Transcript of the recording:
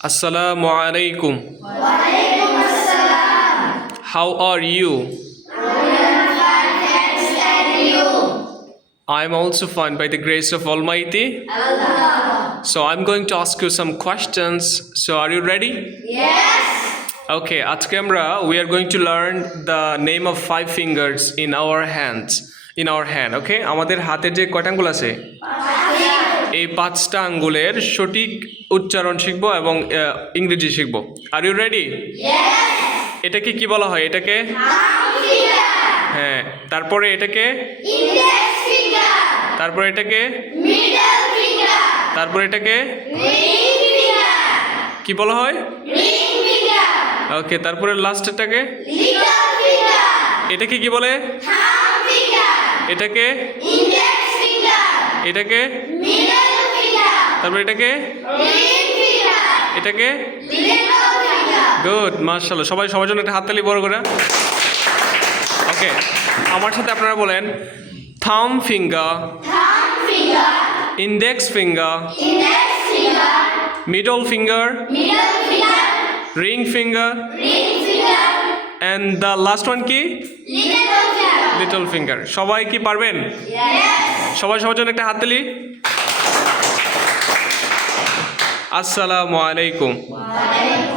Assalamu alaikum. Walaikum assalam. How are you? Thanks and you. I am also fine by the grace of Almighty. Allah. So I'm going to ask you some questions. So are you ready? Yes. Okay, আজকে আমরা we are going to learn the name of 5 fingers in our hands. In our hand, okay? আমাদের হাতের যে কয়টা আঙ্গুল আছে? এই 5টা আঙ্গুলের সঠিক উচ্চারণ শিখব এবং ইংরেজি শিখব। Are you ready? Yes. এটাকে কি বলা হয়? এটাকে Thumb finger. হ্যাঁ, তারপরে এটাকে Index finger. তারপরে এটাকে Middle finger. তারপরে এটাকে Ring finger. কি বলা হয়? Ring finger. ওকে, তারপরে লাস্টটাকে Little finger. এটাকে কি বলে? Thumb finger. এটাকে Index finger. এটাকে Middle finger. তারপরে এটাকে Ring finger. এটাকে Little finger. গুড, মাশাআল্লাহ। সবার জন্য একটা হাততালি বড় করে। ওকে, আমার সাথে আপনারা বলেন থাম finger, Thumb finger. Index finger, Index finger. Middle finger, Middle finger. Ring finger Ring finger. And the last one কি? Little finger. Little finger. সবাই কি পারবেন? Yes. সবার জন্য একটা হাততালি। আসসালামু আলাইকুম। Walaikum